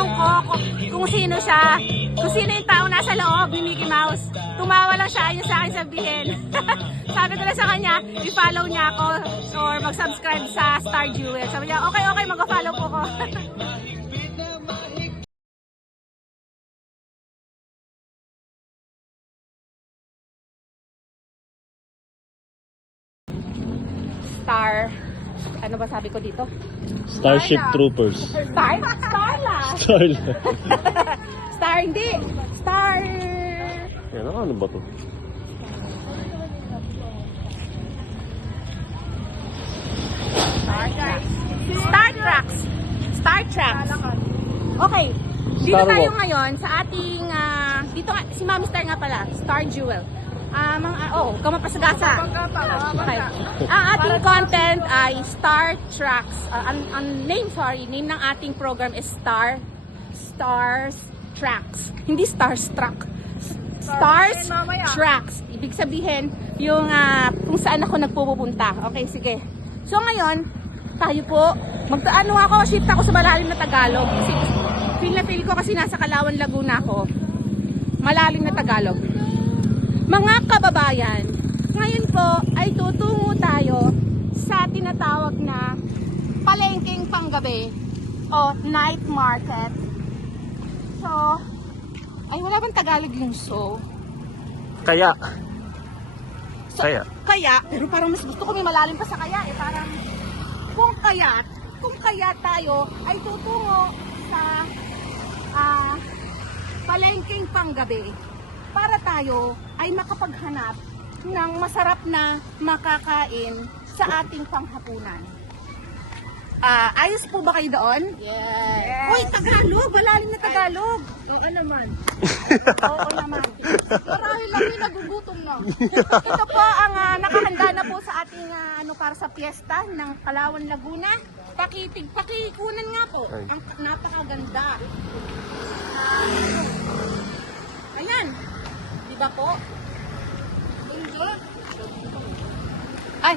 tinanong ko kung sino siya, kung sino yung tao nasa loob ni Mickey Mouse. Tumawa lang siya, ayun sa akin sabihin. Sabi ko na sa kanya, i-follow niya ako or mag-subscribe sa Star Jewel. Sabi niya, okay, mag-follow po ko. Ano ba sabi ko dito? Starship Troopers. Starla! Star, hindi! Star! Yan, ano ba to? Star Tracks. Okay. Dito Star tayo Walk. ngayon sa ating, dito nga, si Mami Star nga pala, Star Jewel. Kamapasagasa. Okay. Ang ating content ay Star Tracks. Ang name ng ating program is Stars Tracks. Hindi Starstruck. Stars Tracks. Ibig sabihin, yung kung saan ako nagpupunta. Okay, sige. So ngayon, tayo po, shift ako sa malalim na Tagalog. Kasi feel ko kasi nasa Kalawan, Laguna ako. Malalim na Tagalog. Mga kababayan, ngayon po ay tutungo tayo sa tinatawag na palengkeng panggabi o night market. So, ay wala bang Tagalog yung so? Kaya. Pero parang mas gusto ko may malalim pa sa kaya eh. Parang kung kaya tayo ay tutungo sa palengkeng panggabi para tayo ay makapaghanap ng masarap na makakain sa ating panghapunan. Ayos po ba kayo doon? Yes! Uy, Tagalog! Malalim na Tagalog! Oo naman. Oo naman. Marami lang yung nagugutom na. Ito po ang nakahanda na po sa ating para sa piyesta ng Kalawan, Laguna. Pakikunan nga po. Ang napakaganda. Ayan. Diba po? Ay!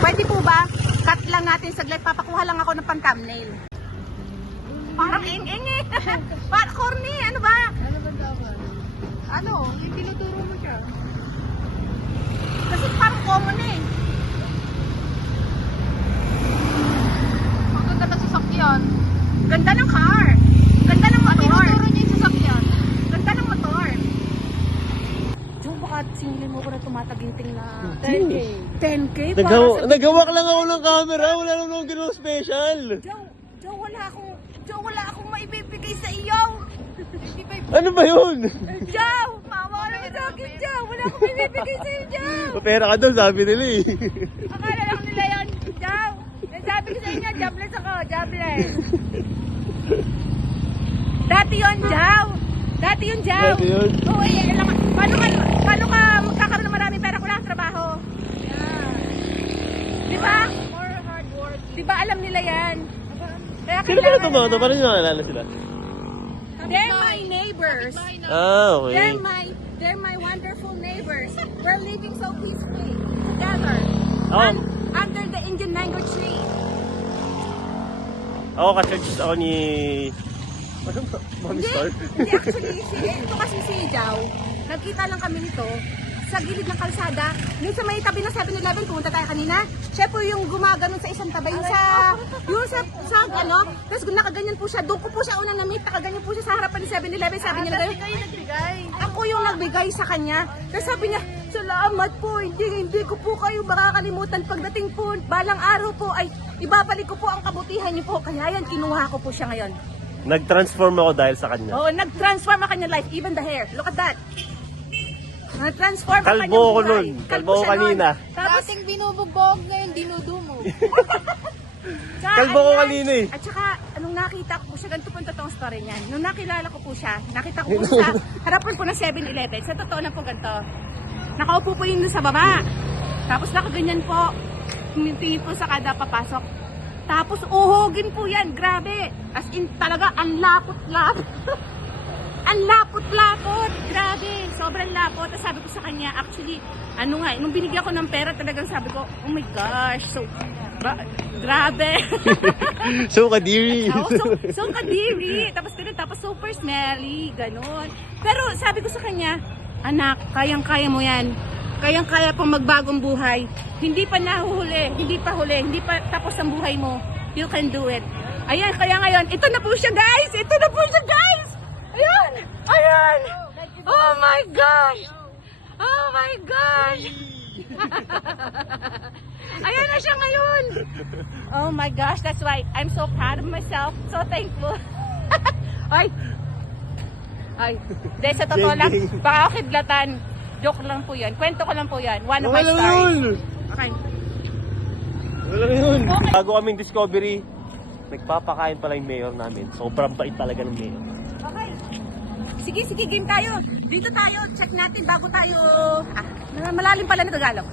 Pwede po ba? Cut lang natin saglit. Papakuha lang ako ng pang-thumbnail. Parang ing-ing eh. Parang corny. Ano ba? Ano ba dapat? Ano? Yung tinuturo mo siya. Kasi parang common eh. Ang ganda ng sasakyan. Ganda ng car. Ganda ng motor. Tinuturo niya yung sasakyan. Ganda ng motor. Diyo, baka singilin mo ko na tumataginting na 10K. 10K? Nagawak lang ako ng camera. Wala naman akong ginawa special. Joe, wala akong maibibigay sa iyo. Ano ba yun? Joe, mama naman sa akin, Joe. Wala akong maibibigay sa iyo, Joe. Pera ka doon, sabi nila eh. Akala lang nila yun, Joe. Nasabi ko sa inyo, jobless ako, jobless. Dati yun, Joe. Dati yun. Oo, alam mo. Paano ka magkakaroon ng maraming pera kung lang trabaho? Yeah. Di ba? More hard work. Di ba alam nila yan? Kaya Sino ba ito mga ito? Parang yung naalala sila. They're my neighbors. Okay. They're my wonderful neighbors. We're living so peacefully together. Under the Indian mango tree. Ako ka-church ako ni... Mami Star? Hindi actually, ito kasi si Jao, nagkita lang kami nito sa gilid ng kalsada. Yung sa may tabi ng 7-Eleven, pumunta tayo kanina. Siya po yung gumaganon sa isang tabi. Yung sa tapos nakaganyan po siya. Doon ko po siya unang na-meet. Nakaganyan po siya sa harapan ng 7-Eleven. Sabi niya na ako yung nagbigay sa kanya. Tapos sabi niya, salamat po. Hindi ko po kayo makakalimutan. Pagdating po, balang araw po ay ibabalik ko po ang kabutihan niyo po. Kaya yan, kinuha ko po siya ngayon. Nag-transform ako dahil sa kanya. Oo, nag-transform ang kanyang life. Even the hair. Look at that. Nag-transform ang kanyang Kalbo ko buhay. nun. Kalbo ko kanina. Tapos, dating binubugbog, ngayon dinudumo. Kalbo ko kanina eh. At saka, anong nakita ko po siya, ganito po yung totoong story niyan. Nung nakilala ko po siya, nakita ko po siya, harapan po ng 7-Eleven. Sa totoo na po ganito. Nakaupo po yun sa baba. Tapos nakaganyan po. Tingin po sa kada papasok. Tapos uhugin po yan, grabe. As in talaga, ang lapot-lapot. Ang lapot-lapot, grabe. Sobrang lapot. Tapos sabi ko sa kanya, actually, nung binigyan ko ng pera, talagang sabi ko, oh my gosh. So, Grabe. So, Kadiri. Oh, so kadiri. Tapos super smelly. Ganon. Pero sabi ko sa kanya, anak, kayang-kaya mo yan. Kayang-kaya pang magbagong buhay. Hindi pa nahuhuli. Hindi pa tapos ang buhay mo. You can do it. Ayan, kaya ngayon, ito na po siya, guys. Ayan. Oh my gosh. Ayan na siya ngayon. Oh my gosh, that's why I'm so proud of myself. So thankful. Ay. Dahil sa totoo lang, baka ako kidlatan. Joke lang po yan. Kwento ko lang po yan. One of my Wala stories. yun. Okay. Wala yun. Okay. Bago kaming discovery, nagpapakain pala yung mayor namin. Sobrang bait talaga ng mayor. Okay. Sige, game tayo. Dito tayo, check natin bago tayo, malalim pala na Tagalog.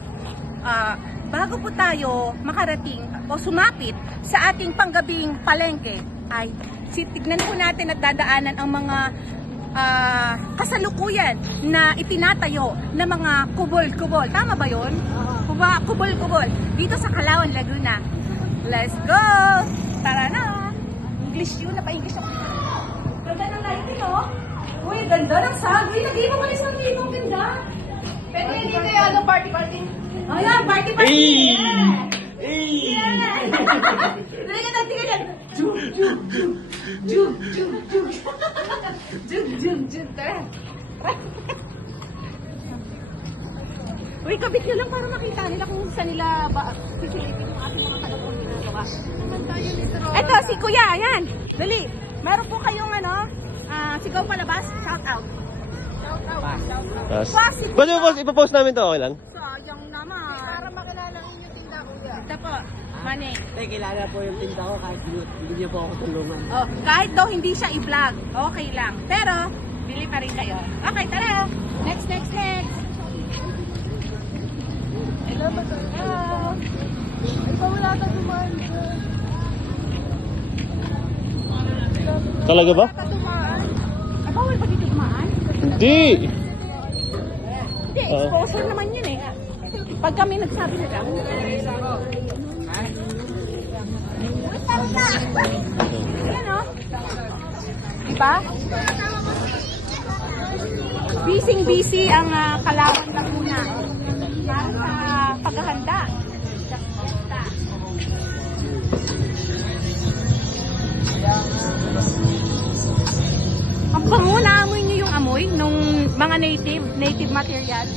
Bago po tayo makarating o sumapit sa ating panggabing palengke, ay tignan po natin at dadaanan ang mga kasalukuyan na itinatayo ng mga kubol-kubol. Tama ba yun? Kubol-kubol. Dito sa Calauan, Laguna. Let's go! Tara na! English yun, napa-English ako. Ganda ng lighting, oh! Uy, ganda ng sound. Uy, nag-iba mo isang dito. Ang ganda. Pwede dito yung party. Oh, yan, party. Yeah! Talaga nagtingin. Jug. Tara. Uy, kabit nyo lang para makita nila kung saan nila pisilipin yung ating mga kalapong ginagawa. Eto, si Kuya, ayan. Dali. Meron po kayong sigaw palabas, shout out. Boss, ipapost namin to, okay lang? Sayang naman. Para makilala ang inyong tinda, kuya. Ito po, Mane. Kilala po yung tinda ko kahit hindi niyo po ako tulungan. Oh, kahit daw hindi siya i-vlog, okay lang. Pero, bili pa rin kayo. Okay, tara. Next. Hello. Ikaw wala ka dumaan. Talaga ba? Ka dumaan. Ay, bawal ba dito dumaan? Hindi. Hindi, exposure naman yun eh. Pag kami nagsabi nila. Ayan o. Diba? Busy ang Calauan Laguna. Para sa paghahanda. Ang bango, naamoy niyo yung amoy nung mga native material.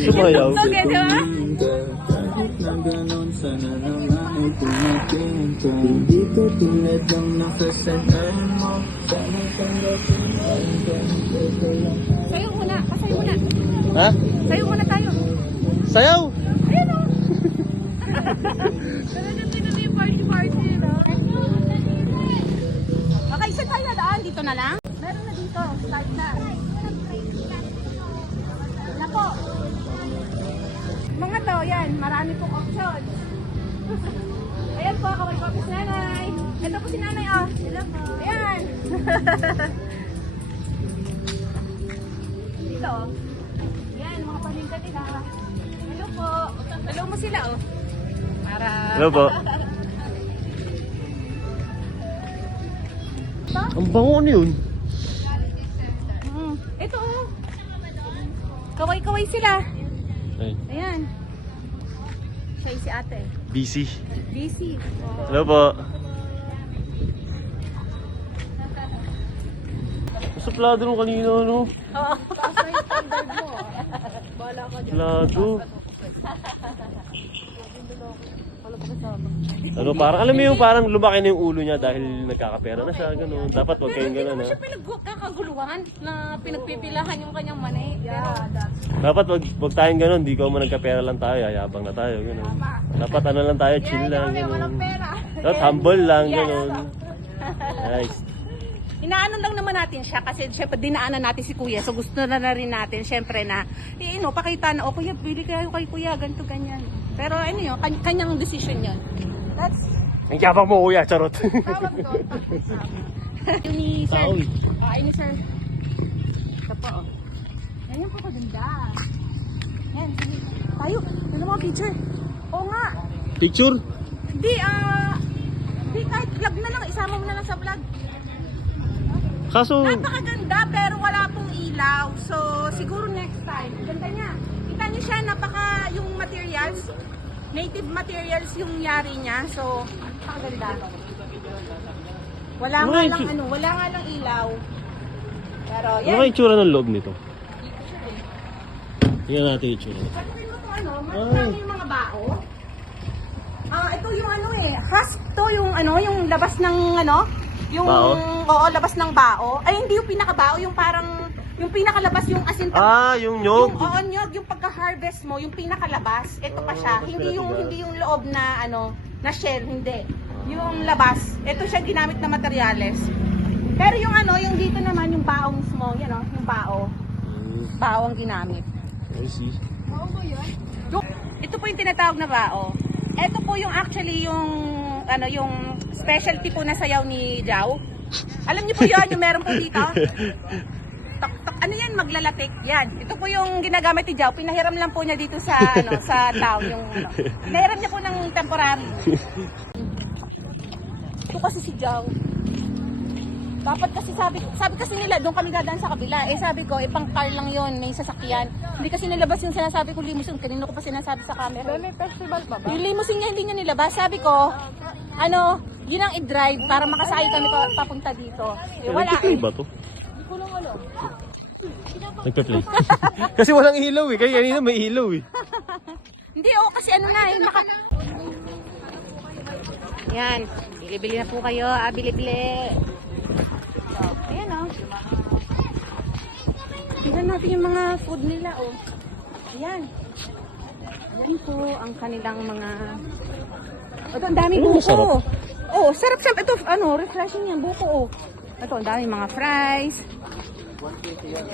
Sumayaw. Okay, di ba? Kahit na ganon, sana lang ay tumating ka. Hindi ko tulad ng nakasanay mo. Sana tanggapin mo ang ganito lang. Sayo muna, pasayo muna. Ha? Sayo muna tayo. Sayaw! Ayan o. Talagang tinuli yung party, no? Okay, saan tayo nadaan? Dito na lang? Meron na dito. Start na. Nako. Mga to, yan. Marami pong options. Ayan po, kaway po si nanay. Ito po si nanay, oh. Hello po. Ayan. Dito, oh. Yan, mga paninda nila. Hello po. Hello mo sila, oh. Para... Hello po. Ang bango ano yun? Ito, oh. Kaway-kaway sila. Ay, Ayan. Siya yung si ate. busy. Busy. Hello po. Suplado nung kanina, ano? Oo. Asa yung standard mo. Bala ka dyan. Suplado. Ano, parang alam mo yung parang lumaki na yung ulo niya dahil nagkakapera na siya, gano'n. Dapat wag kayong Hindi gano'n, naman ha? siya pinagkakaguluhan na pinagpipilahan yung kanyang money. Pero, Dapat wag tayong gano'n, di ko man nagkapera lang tayo, yabang na tayo, gano'n. Dapat ano lang tayo, chill lang, gano'n. Pera. Dapat humble lang, Yes. gano'n. Nice. inaano lang naman natin siya kasi syempre dinaanan natin si kuya. So gusto na rin natin syempre na, pakita na, kuya, bili kayo kay kuya, ganito, ganyan. Pero ano yun, kanyang decision yun. Ang yabang mo, kuya. Charot. Tawag doon. Yung ni Sir. Tao, eh. Ay, ni Sir. Ito po, oh. Yan yung kakaganda. Yan, sige. Tayo. Ano mo, picture? Oo nga. Picture? Hindi, hindi, kahit vlog na lang. Isama mo na lang sa vlog. Kaso, Napakaganda, pero wala pong ilaw. So, siguro next time. Ganda niya. Kita niyo siya, yung materials. Native materials yung yari niya. So, napakaganda. Wala Ano nga yung lang wala nga lang ilaw. Pero ano yan. kaya itsura ng loob nito? Tingnan natin yung itsura. Pagkakin mo itong marami yung mga bao. Ito yung husk to, yung labas ng yung Bao? oo, labas ng bao. Ay, hindi yung pinakabao, yung parang yung pinakalabas yung asin Yung nyog. oo, nyog, yung pagka-harvest mo, yung pinakalabas. Ito pa siya. Hindi yung loob na na shell, hindi. Yung labas. Ito siya ginamit na materyales. Pero yung yung dito naman yung bao mismo, yan yung bao. Bao ang ginamit. I see. Ito po yung tinatawag na bao. Ito po yung actually yung specialty po na sayaw ni Jao. Alam niyo po yun, yung meron po dito. Tak, ano yan, maglalatik. Yan. Ito po yung ginagamit ni Jao. Pinahiram lang po niya dito sa sa town yung Pinahiram niya po ng temporary. Ito kasi si Jao. Dapat kasi sabi kasi nila doon kami dadaan sa kabila. Sabi ko, pang car lang yon, may sasakyan. Hindi kasi nilabas yung sinasabi ko limousine. Kanino ko pa sinasabi sa camera. May festival pa ba? Yung limousine niya hindi niya nilabas. Sabi ko, yun ang i-drive para makasakay kami papunta dito. Wala. Nagpe-play ba to? Hindi ko lang alam. Nagpe-play. Kasi walang ilaw eh. Kaya kanina may ilaw eh. Hindi, kasi Yan. Bili-bili na po kayo. Bili-bili. Ayan tingnan natin yung mga food nila Ayan. Ayan po ang kanilang mga ito, ang dami buko. Sarap. Sarap. Ito, refreshing yan, buko Ito, ang dami mga fries.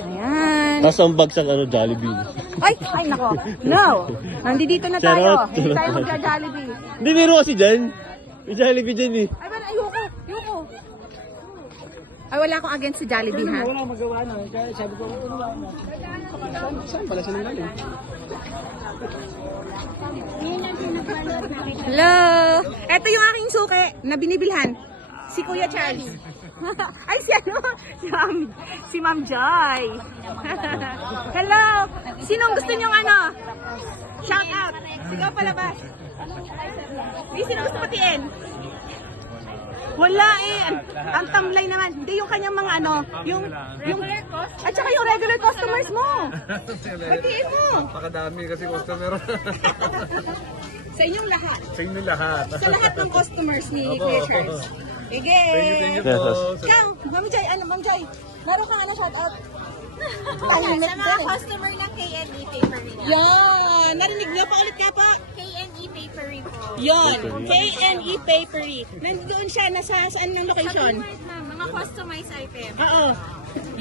Ayan. Tapos ang bagsak Jollibee. Ay, nako. No. Nandito na tayo. Charot. Hindi tayo magja-Jollibee. Hindi, meron kasi dyan. May Jollibee dyan eh. Ay, ayoko. Ay, wala akong against sa Jollibee, ha? Wala magawa na. Kaya sabi ko, saan pala sila galing? Hello! Ito yung aking suki na binibilhan. Si Kuya Charles. Ay, si Ma'am Joy. Hello! Sinong gusto niyong shout out? Sigaw palabas. Sino gusto patiin? Wala ang tamlay naman. Hindi yung kanyang mga yung at saka yung regular customers mo. Batiin mo. Napakadami kasi customer. Sa inyong lahat. Sa inyo lahat. Sa lahat ng customers ni Kuya Charles. Sige. Thank you po. Ikaw, Ma'am Joy, meron kang shoutout? Sa mga customer ng KNE Papery. Yan, narinig niyo pa ulit ka po. KNE Papery po. Yon, KNE Papery. Nandoon siya, saan yung location? Mga customized item. Oo.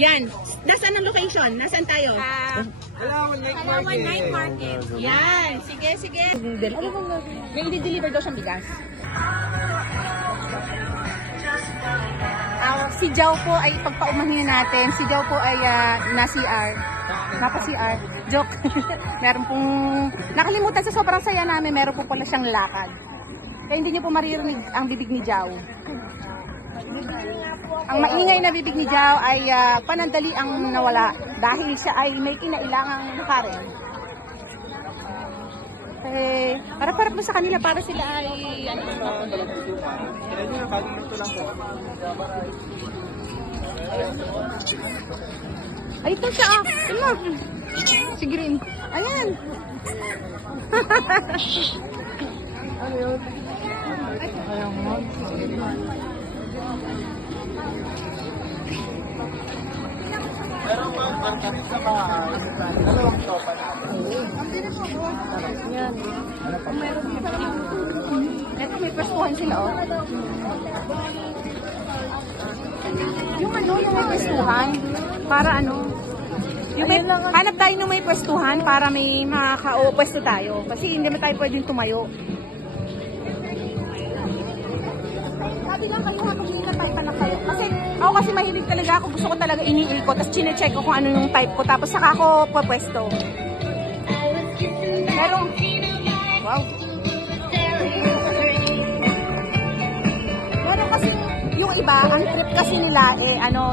Yan. Nasaan ang location? Nasaan tayo? Palawan Night Market. Yan. Sige. May i-deliver daw siyang bigas. Si Jao po ay pagpaumahin natin. Si Jao po ay na-CR. Napa-CR. Joke. Meron pong nakalimutan sa sobrang saya namin. Meron po pala siyang lakad. Kaya hindi niyo po maririnig ang bibig ni Jao. Ang maingay na bibig ni Jao ay panandali ang nawala dahil siya ay may kinailangang makarin. Para po sa kanila, para sila ay ay, ito siya Ito. Si Green. Ayan. Ano yun? Meron bang marketing sa bahay? Dalawang sopa na. Yan. Ito, may pwestuhan sila, Yung may pwestuhan, para yung hanap tayo ng may pwestuhan para may makaka-pwesto tayo. Kasi hindi naman tayo pwedeng tumayo. lang kayo ha, pag type pa lang kayo. Kasi ako kasi mahilig talaga ako, gusto ko talaga iniikot, tapos chine-check ko kung ano yung type ko, tapos saka ako pupwesto. Pero, wow. Pero kasi yung iba, ang trip kasi nila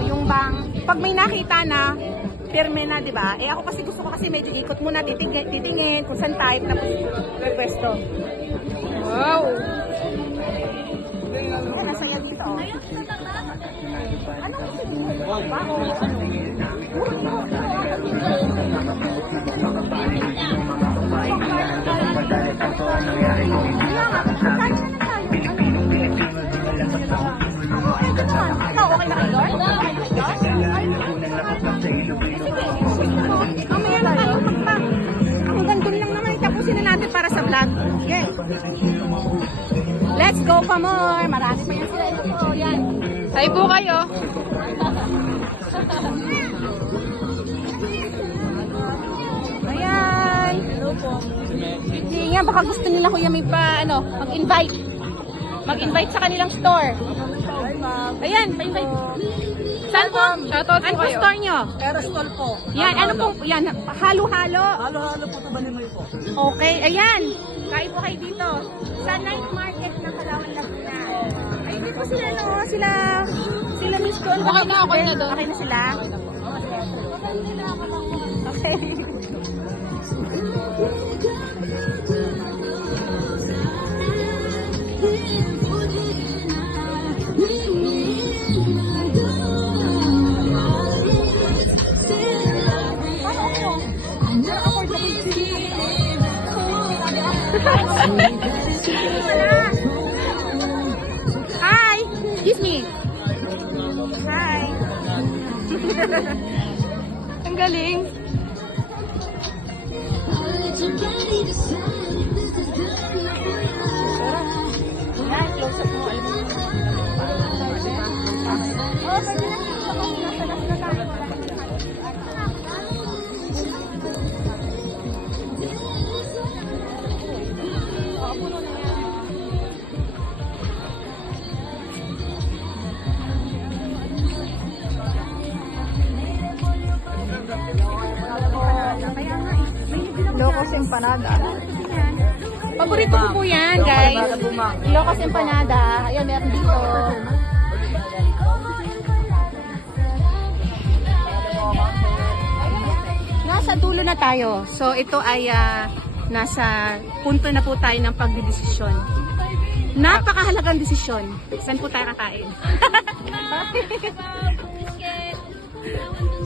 yung bang, pag may nakita na, pirme na, di ba? Ako kasi gusto ko kasi medyo ikot muna, titingin kung saan type, tapos pupwesto. Wow! Yan, nasaya dito. Ano kasi dito? Bago, okay na kayo? Mamaya na tayo magpa. Ang gandun lang naman, itapusin na natin para sa vlog. Okay. Let's go pa more. Marami pa yan sila. Ito po, yan. Tayo po kayo. Ayan. Hello po. Hindi nga, baka gusto nila kuya may mag-invite. Mag-invite sa kanilang store. Ayan, pa-invite. Saan po? Ano po store nyo? Aerostol po. Yan, ano po? Yan, halo-halo. Halo-halo po ito, Balimoy po. Okay, ayan. Kain po kayo dito. Sa night market ng Palawan, Laguna. Ay, hindi po sila, sila Miss Don. Okay na doon. Okay na sila? Okay. Hi! Excuse me. Hi. Ang galing. Yan, close up mo. Alam mo. Oh, pwede na. Nasa last na tayo. Locos Empanada. Paborito ko po yan, guys. Locos Empanada. Ayan, meron dito. Nasa dulo na tayo. So, ito ay nasa punto na po tayo ng pagdidesisyon. Napakahalagang desisyon. Saan po tayo kakain?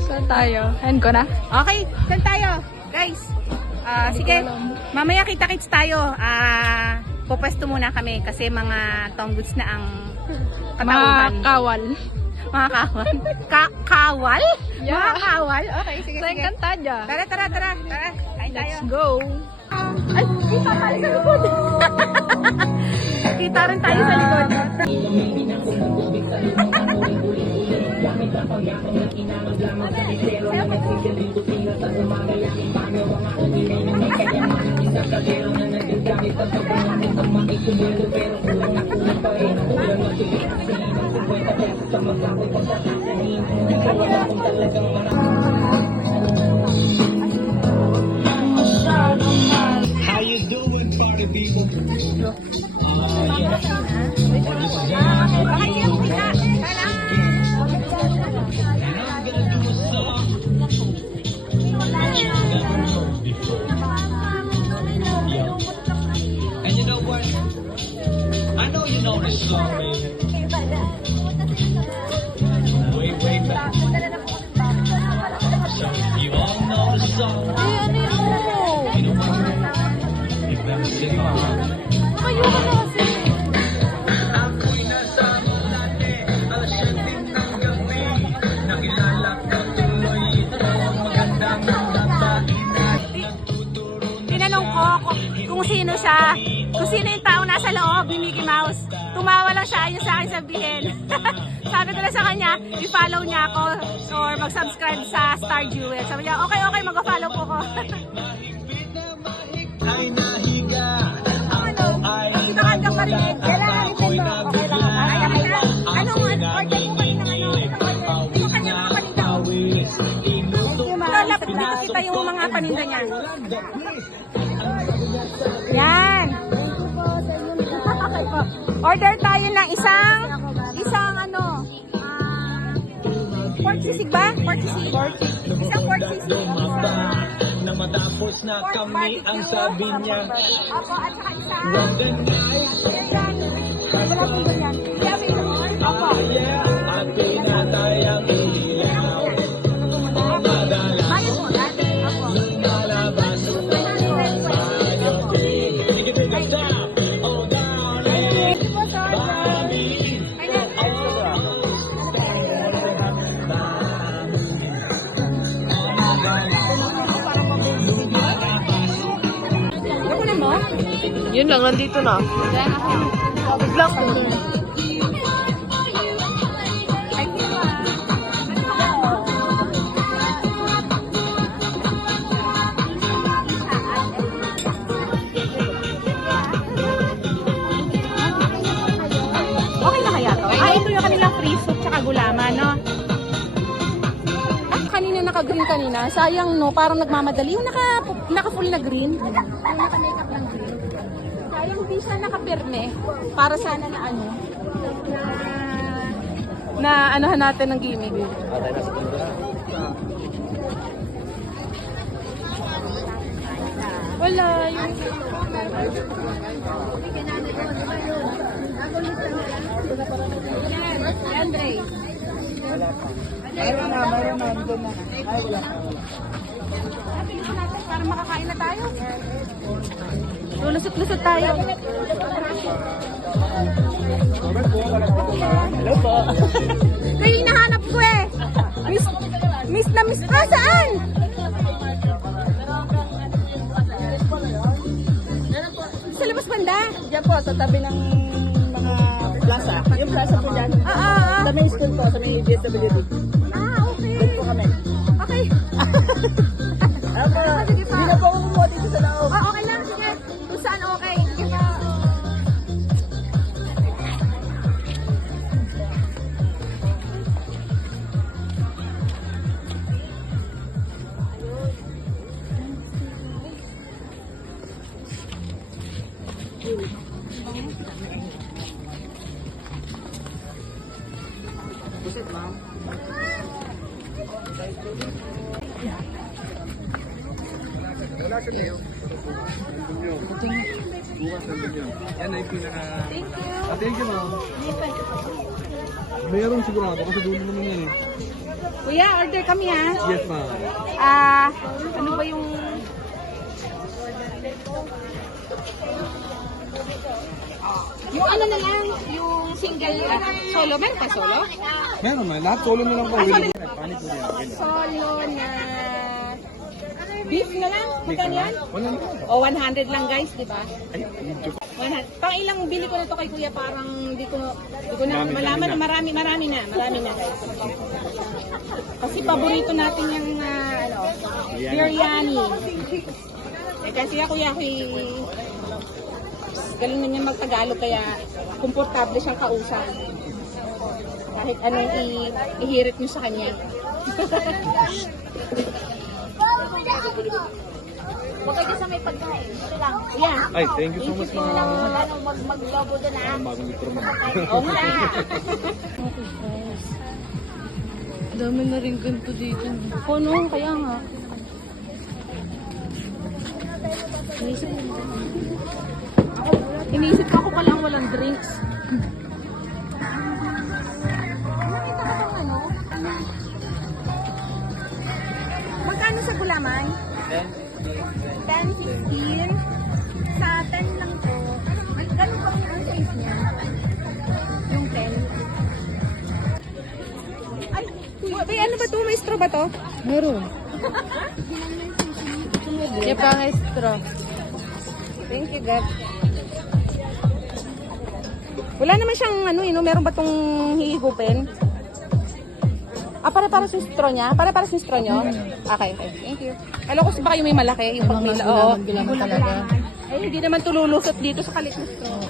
Saan tayo? Hand ko na? Okay, saan tayo? Guys, sige, mamaya kita-kits tayo. Pupwesto muna kami kasi mga tongguts na ang katauhan. Kawal. Mga kawal. Kawal? Yeah. Mga kawal? Okay, sige, Sa sige. Encantadia. Tara. Kain tayo. Let's go. Ay, kita tayo sa likod. Kita rin tayo sa likod. How you doing, party people? Baka hindi ako kita. And you know what? I know you know this song, man. Way back. So you all know the song. You know what? You better sing along. Ako'y nasa mulate, alas 7 ng gabi. Nakilala ko tuloy ito, magandang babae na nagtuturo. Tinanong ko kung sino siya, kung sino yung tao nasa loob ni Mickey Mouse. Tumawa lang siya, ayun sa akin sabihin. Sabi ko na sa kanya, i-follow niya ako or mag-subscribe sa Star Jewel. Sabi niya, okay, mag-follow po ko. Ay nahiga, Ano? ay Kita ka pa rin. Kailangan itin mo. Okay lang. na paninda niya. Yan. Okay po. Order tayo ng isang ano, pork sisig ba? Pork sisig? Isang pork sisig. Na matapos na kami ang sabi niya. Opo, at saka isang wala pong ganyan. Opo. At pinatayang inilaw. Bayan po, dati. Opo. Lumalabas Thank you po, sir. Kukunan mo? Yun lang, nandito na. Yan ako. Black. Okay na kaya to? Ah, ito yung kanilang free soup tsaka gulaman, no? Ah, kanina naka-green kanina. Sayang, no? Parang nagmamadali. Yung naka-full na green. Yung naka-makeup ng green. Sayang hindi siya nakapirme. Para sana na ano, na anuhan natin ng gimmick. Wala. Yung... Andre. Mayroon na, doon na. Ay, wala. Bilisan natin para makakain na tayo. Lulusot-lusot tayo. Hello po. Kayo yung nahanap ko eh. Miss na miss. Ah, saan? Sa labas banda? Diyan po, sa tabi ng mga plaza. Yung plaza po dyan. Sa main school po, sa may DSWD. Ah, okay. Doon po kami. Okay. Ako, Sige pa. hindi na po ako kumuha dito sa loob. Ah, okay lang. Sige. Kung saan okay. Sige pa. Wala ka niyo. Bukas nandun yun. Yan ay pinaka... Thank you, ma'am. Mayroon sigurado kasi dulo naman yan eh. Kuya, order kami ha. Yes, ma'am. Ah, ano ba yung... Yung ano na lang, yung single solo. Meron pa solo? Meron man. Lahat solo na lang po. Panik ko din. Solo na... Beef na lang? Magkano yan? Wala na. O 100 lang guys, di ba? Ay, medyo. 100. Pang ilang bili ko na to kay kuya, parang di ko na malaman. Marami na guys. Kasi paborito natin yung ano, biryani. Eh kasi kuya, galing na niya mag-Tagalog kaya komportable siyang kausap. Kahit anong ihirit niyo sa kanya. Huwag kayo sa may pagkain. Ito lang. Yeah. Ay, thank you so much, ma'am. Mag-lobo doon na. Bagong litro na. Oo nga. Dami na rin ganito dito. Puno, kaya nga. Iniisip ko palang walang drinks. Nakita ko bang ano? Magkano sa gulaman? 10-15. Sa 10 lang to. Gano'n pa ang size niya? Yung 10. Ay, ano ba to? May straw ba to? Meron. Yung pang straw. Thank you, God. Wala naman siyang ano, meron ba tong hihigupin? Ah, para sa straw niya? Para sa straw niyo? Okay. Thank you. Alam ko baka yung may malaki, yung pagpila. Oo. Gulaman talaga. Eh, hindi naman tululusot dito sa kalit na straw.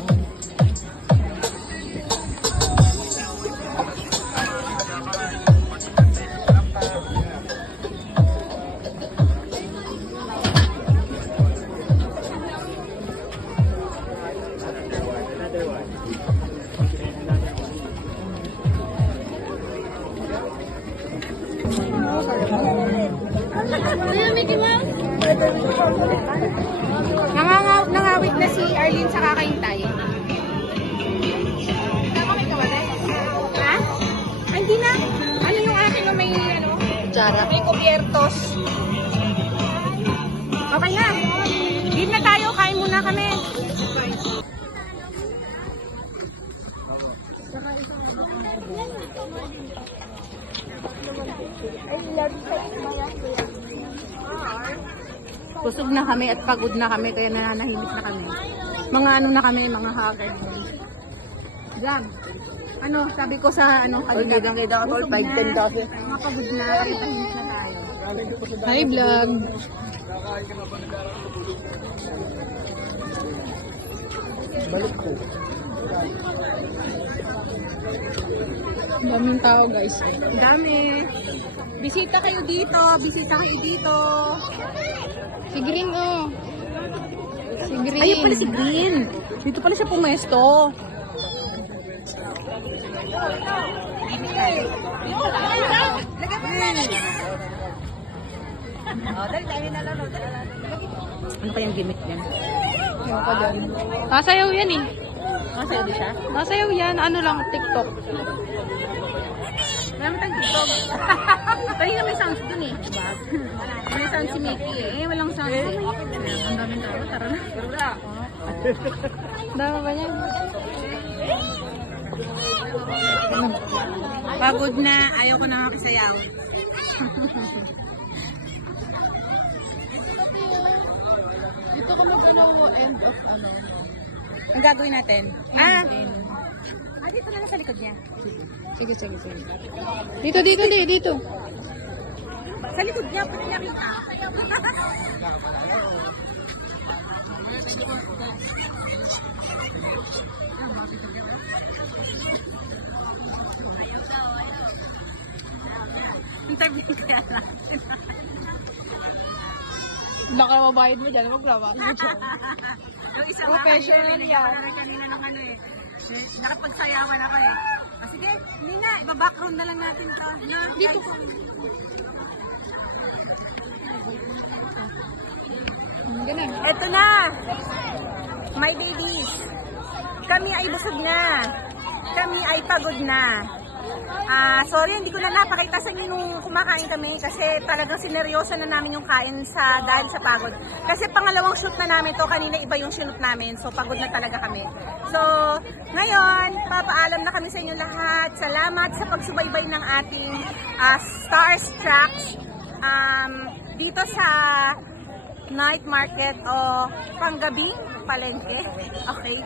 Nangawit na si Arlene sa kakahintay. Ha? Ay, hindi na. Ano yung akin no, may ano? Kutsara. May kubiertos. Okay na. Leave na tayo. Kain muna kami. Busog na kami at pagod na kami kaya nananahimik na kami. Mga ano na kami, mga haggard. Jam. Ano, sabi ko sa ano kanina. Kita ko, 5-10 kasi. Mga pagod na, kaya tahimik na tayo. Hi vlog. Balik ko. Daming tao guys. Dami. Bisita kayo dito, bisita kayo dito. Si Green oh. Si Green. Ayun pala si Green. Dito pala siya pumesto. Ano kayang gimmick yan? Sasayaw yan eh. Masaya di siya? Sasayaw yan. Ano lang, TikTok. Wala mo tayong TikTok. Kanina may sounds dun eh. May sounds si Mickey eh. Walang sounds eh. Ang daming tao. Tara na. Dama ba yan? Pagod na. Ayaw ko na makisayaw. Dito ko mag-ano mo end of ano. Ang gagawin natin? Dito na lang sa likod niya. Sige. Dito. Dito. Sa likod niya, pati niya kita. Interview kaya lang. Baka mabayad mo dyan. Maglawak mo dyan. Yung isang Professional yan. Kanina nung ano eh. Nakapagsayawan ako eh. Sige, hindi na. Iba-background na lang natin to. Dito. Ganun. Eto na. My babies. Kami ay busog na. Kami ay pagod na. Sorry, hindi ko na napakita sa inyo nung kumakain kami kasi talagang sineryoso na namin yung kain dahil sa pagod. Kasi pangalawang shoot na namin to, kanina iba yung shoot namin, so pagod na talaga kami. So, ngayon, papaalam na kami sa inyo lahat. Salamat sa pagsubaybay ng ating Stars Tracks dito sa night market o panggabing palengke. Okay.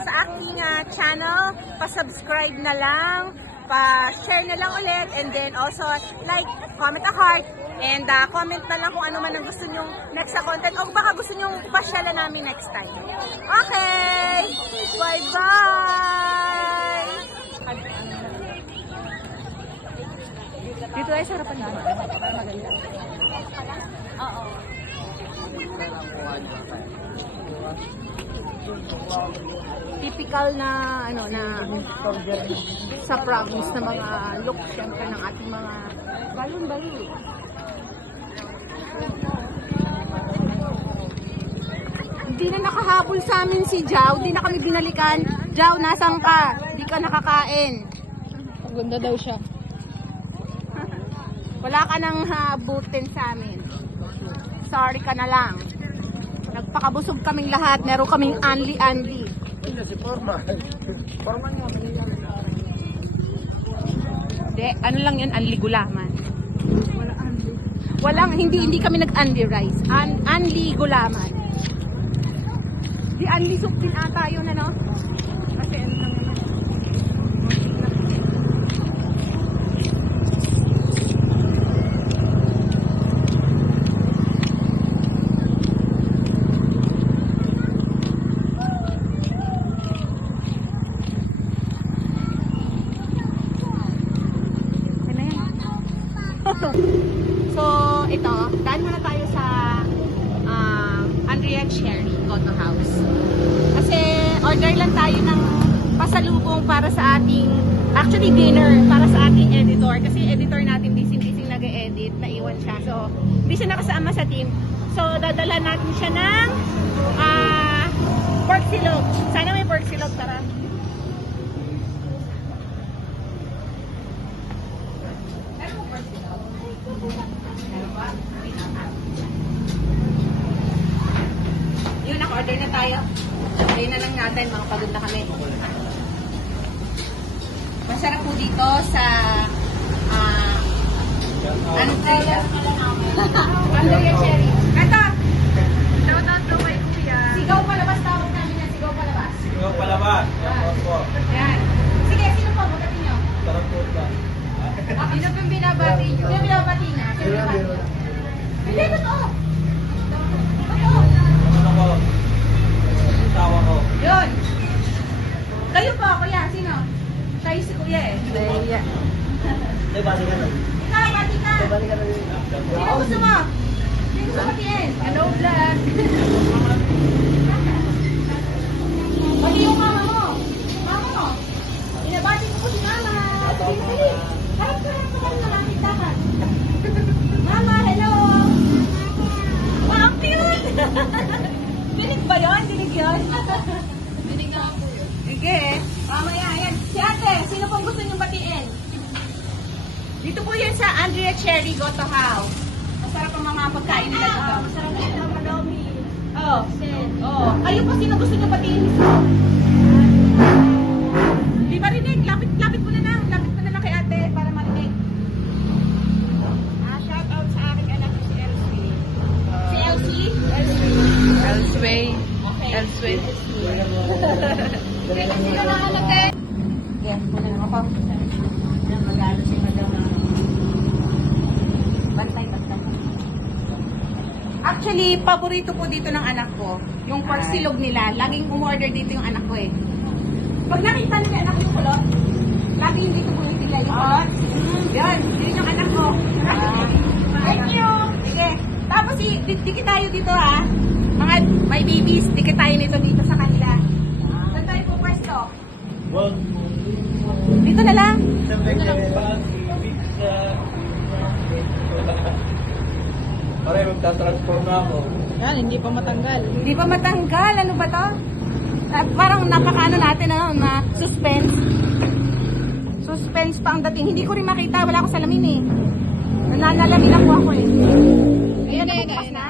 Sa aking channel, pa-subscribe na lang, pa-share na lang ulit, and then also like, comment a heart, and comment na lang kung ano man ang gusto nyong next sa content o baka gusto nyong pasyalan namin next time. Okay! Bye-bye! Dito ay sa harapan naman. Maganda. Oo. Typical na ano na sa province na mga look syempre ng ating mga balon-balon. Hindi na nakahabol sa amin si Jao, hindi na kami binalikan. Jao, nasan ka? Hindi ka nakakain. Maganda daw siya. Wala ka nang habutin sa amin. Sorry ka na lang. Nagpakabusog kaming lahat. Meron kaming anli-anli. Hindi si Forma. Forma niya. Hindi, ano lang yun, anli gulaman. Walang, hindi kami nag-anli rice. Anli gulaman. Di anli soup din ata yun, ano? Kasi ano lang yun. So, ito, daan muna tayo sa Andrea Cherry Cotto House. Kasi order lang tayo ng pasalubong para sa ating actually dinner para sa ating editor. Kasi editor natin, busy-busy nag-edit, naiwan siya. So, hindi siya nakasama sa team. So, dadala natin siya ng pork silog. Sana may pork silog, tara. Yun, naka-order na tayo. Ayun na lang natin, mga pagod na kami. Masarap po dito sa Andrea. Andrea Cherry. Ito! Shoutout to kay Kuya. Sigaw palabas tawag namin yan. Sigaw palabas. Sigaw palabas. Yan. Sige, sino po? Magkati nyo. Sarap po ito. Sino po yung binabati nyo? Sino binabati na? Sino binabati na? Hindi, totoo. Totoo. Ano ko? Tawa ko. Yun. Kayo po, Kuya. Sino? Kayo si Kuya eh. Kuya. May bali ka na. Ikaw, bati ka. Sino gusto mo? Sino gusto batiin? Hello, vlog. Bati yung mama mo. Mama mo. Inabati ko po si mama. Dali. Harap ka na namin dapat. Mama, hello. Wow, ang cute. Dinig ba yun? Dinig yun? Dinig nga po yun. Sige. Mamaya, yan. Si ate, sino pong gusto niyong batiin? Dito po yan sa Andrea Cherry Goto House. Masarap ang mga pagkain nila dito. Masarap ang mga malomi. Oh. Oh. Kayo po, sino gusto niyo batiin mismo? Di ba rinig? Lapit mo na lang. Lapit mo na lang kay ate para marinig. Shout out sa aking anak si Elsie. Si Elsie? Elseway. Okay. Elseway. Sige, sino na anak eh? Yes, muna lang ako. Mag-alo si Madam. Bantay. Actually, paborito po dito ng anak ko, yung pork silog nila. Laging umorder dito yung anak ko eh. Pag nakita nila anak ko yung kulot, laging dito po nila yung kulot. Yan, yun yung anak ko. Thank you! Sige. Tapos, dikit tayo dito ha. Mga my babies, dikit tayo nito dito sa kanila. Saan tayo po pwesto? Dito na lang. Pare, magtatransform na ako. Yan, hindi pa matanggal. Di ba matanggal? Ano ba to? Parang napakaano natin, ano, na suspense. Suspense pa ang dating. Hindi ko rin makita. Wala akong salamin eh. Nananalamin ako ako eh. Ayan na, bukas na.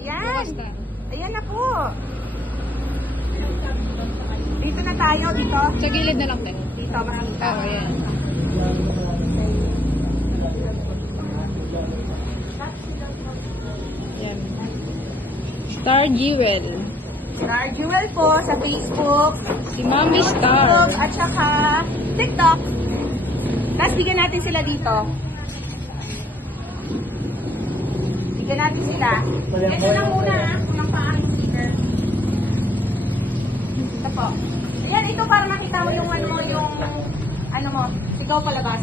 Ayan. Ayan na po. Dito na tayo, dito. Sa gilid na lang din. Dito, makikita. Oh, yan. Yan. Star Jewel. Star Jewel po sa Facebook. Si Mami Star. YouTube, at saka TikTok. Tapos bigyan natin sila dito. Bigyan natin sila. Ito lang muna ha. Kulang pa ang sticker. Ito po. Ayan, ito para makita mo yung ano mo, yung ano mo, sigaw palabas.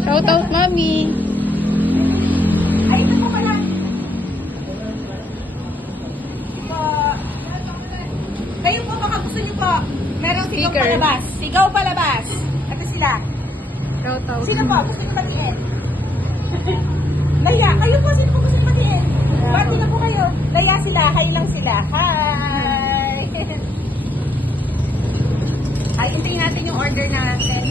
Shout out, Mami. Ay, ito po pala. Ito. Kayo po, baka gusto niyo po. Merong sigaw Sticker. palabas. Sigaw palabas. Ito sila. Shout out. Sino po? Gusto niyo batiin? Laya. Kayo po, sino po gusto niyo batiin? Bati na po kayo. Laya sila. Hi lang sila. Hi! Ay, hintayin natin yung order natin.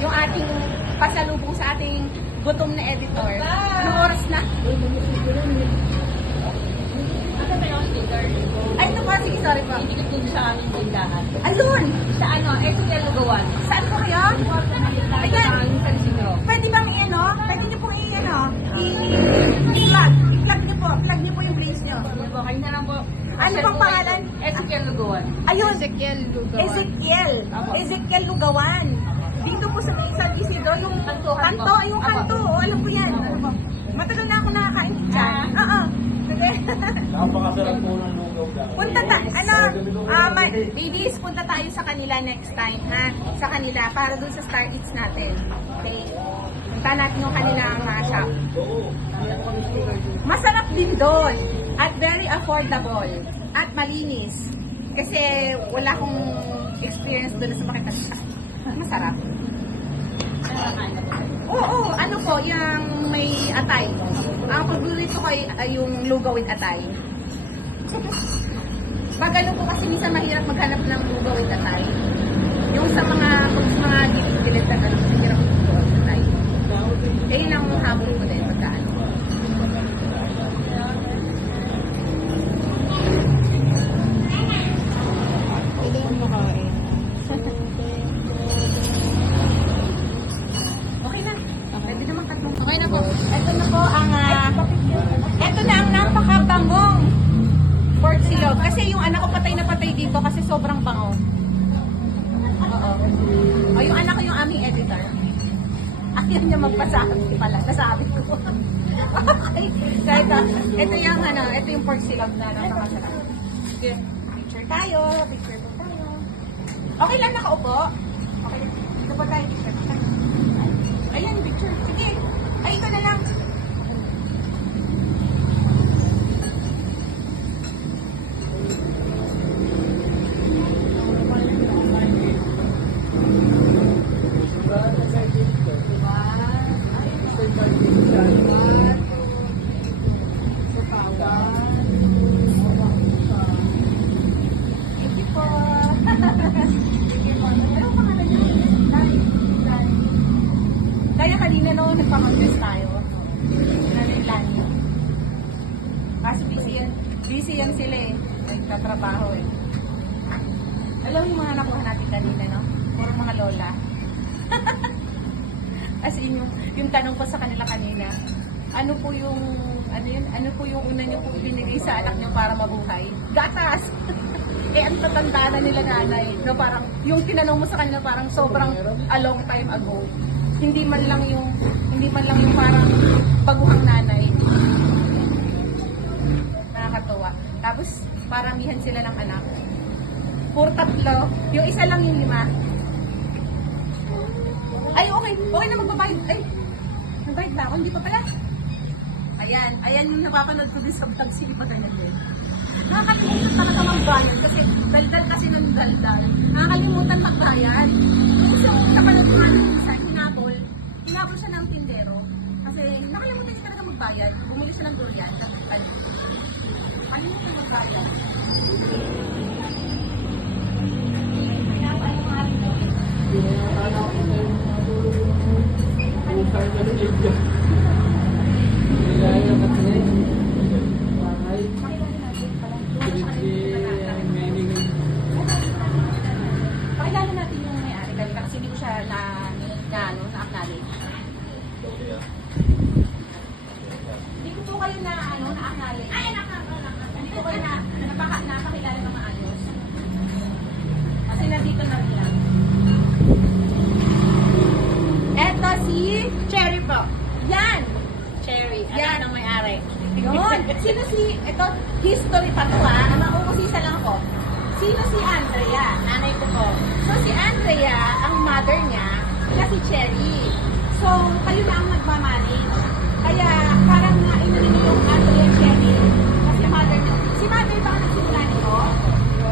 Yung ating pasalubong sa ating gutom na editor. Anong oras na? Ano ba yung sticker? Ay, ito po. Sige, sorry po. Hindi ko sa aming tindahan. Ayun! Sa ano? Ezekiel Lugawan. Saan po kayo? Ayan. Pwede bang i-ano? Pwede niyo pong i-ano? I-plug. I-plug niyo po. Plug niyo po yung brace niyo. Kayo na lang po. Ano pang pangalan? Ezekiel Lugawan. Ayun. Ezekiel Lugawan. Ezekiel. Ezekiel Lugawan. Dito po sa may San Isidro, yung kanto. Yung kanto. O, alam ko yan. Ano po? Matagal na ako nakakain dyan. Oo. Napakasarap po ng lugaw daw. Punta ladies, punta tayo sa kanila next time, ha? Sa kanila, para dun sa Star Eats natin. Okay? Punta natin yung kanilang shop. Masarap din doon. At very affordable. At malinis. Kasi wala akong experience doon sa makita. Masarap. Oo, ano po, yung may atay. Ang paborito ko ay yung lugaw with atay. Pag ano po kasi minsan mahirap maghanap ng lugaw with atay. Yung sa mga gilid-gilid na ano, mahirap yung lugaw with atay. Eh, yun ang habol ko din pagkaan. Pwede yung makain. Okay na. Pwede naman tatlong. Okay na po. Ito na po ang ito na ang napakabangong pork silog. Kasi yung anak ko patay na patay dito kasi sobrang bango. Oo. O yung anak ko yung aming editor. Ayaw niya magpasabi pala. Nasabi ko. Okay. So ito yung ito yung pork silog na napakasarap. Sige. Picture tayo. Picture po tayo. Okay lang nakaupo. Okay. Ito pa tayo. Picture po tayo. Ayan, picture. Sige. Ay, ito na lang. Thank you po. Sige po. Ano ang pangalan niyo? Lani. Kaya kanina no, nagpapag-dress tayo. Lani. Kasi busy yan sila eh. Nagtatrabaho eh. Alam mo yung mga nakuha natin kanina, no? Puro mga lola. As in, yung tanong ko sa kanila kanina, ano po yung una niyo po ibinigay sa anak niyo para mabuhay? Gatas! Eh, ang tatanda na nila nanay, no? Parang, yung tinanong mo sa kanila parang sobrang a long time ago. Hindi man lang yung parang baguhang nanay. Nakakatuwa. Tapos, paramihan sila ng anak. Puro tatlo. Yung isa lang yung 5. Ay, okay. Okay na magbabayad. Ay, nagbayad na ako. Hindi pa pala. Ayan yung napapanood ko din sa vlog si Iba na din. Nakakalimutan talaga magbayad kasi daldal kasi ng daldal. Nakakalimutan magbayad. Tapos yung napanood ko nga ng isa, hinabol siya ng tindero. Kasi nakalimutan niya talaga magbayad. Bumili siya ng durian. Ano yung magbayad? Pakilala natin yung may-ari kasi hindi ko siya na-acknowledge. Hindi ko po kayo na-acknowledge. Hindi ko kayo napakilala ng maayos. Kasi nandito na rin lang. Eto si Cherry po. Yan! Cherry. Yan ang may-ari. Yun. Sino ito, history pa to mauusisa lang ako. Sino si Andrea? Nanay ko po. So si Andrea, ang mother niya, na si Cherry. So, kayo na ang nagmamanage. Kaya, parang nainulin niyo yung Andrea Cherry. Kasi mother niyo. Si mother ba ang nagsimula nito?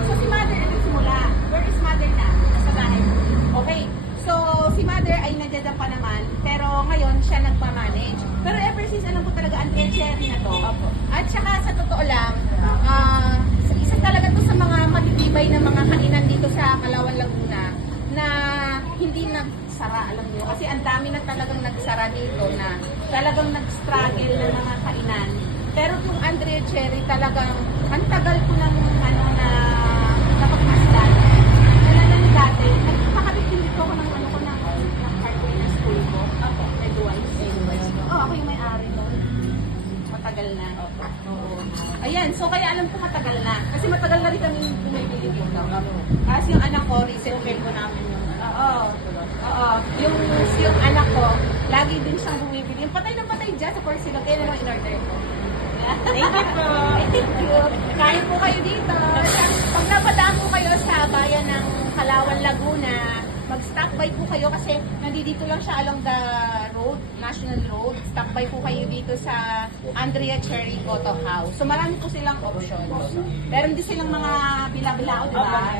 So si mother ang nagsimula. Where is mother na? Nasa bahay. Okay. So, si mother ay nandiyan pa naman, pero ngayon siya nagpa-manage. Pero ever since, alam ko talaga, Andrea Cherry na to. At saka, sa totoo lang, isa talaga to sa mga matitibay na mga kainan dito sa Calauan, Laguna, na hindi nagsara, alam niyo. Kasi ang dami na talagang nagsara dito na talagang nag-struggle na mga kainan. Pero yung Andrea Cherry talagang, ang tagal ko na napagmasdan. Talagang dati, nagpakabit din dito ako ng hardware na school ko. Ako, may duwais. Ako yung may-ari nun. Matagal na. Oo. Ayan, so kaya alam ko matagal na. Kasi matagal na rin kami bumibili dito. Kasi yung anak ko, recent ko namin yung Yung anak ko, lagi din siyang bumibili. Yung patay na patay dyan sa Porcino, kaya naman in-order ko. Thank you po. Thank you. Kain po kayo dito. Pag napadaan po kayo sa bayan ng Calauan, Laguna, mag-stop by po kayo kasi nandito lang siya along the road, National Road. Stop by po kayo dito sa Andrea Cherry Photo House. So marami po silang options. Meron din silang mga bila-bilao, di ba?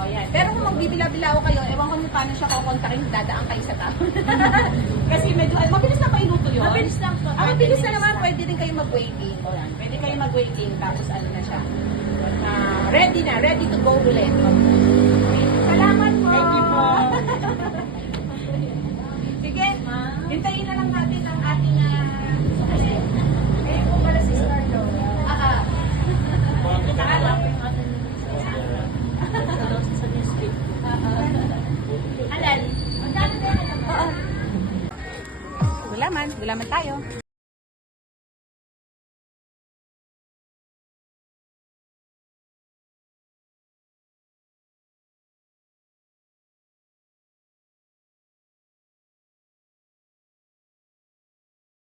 Oh, yan. Pero kung magbibila-bilao kayo, ewan ko nung paano siya kukontakin, dadaan kayo sa tao. Kasi medyo, mabilis na pa iluto yun. Mabilis lang po. Mabilis na naman, pwede din kayo mag-waiting. O yan, pwede kayo mag-waiting, tapos ano na siya. Ready na, ready to go ulit. Okay. Salamat po. Thank you po. Sige, hintayin na lang natin ang ating kayo po pala si Starlo. Halal. Gulaman tayo.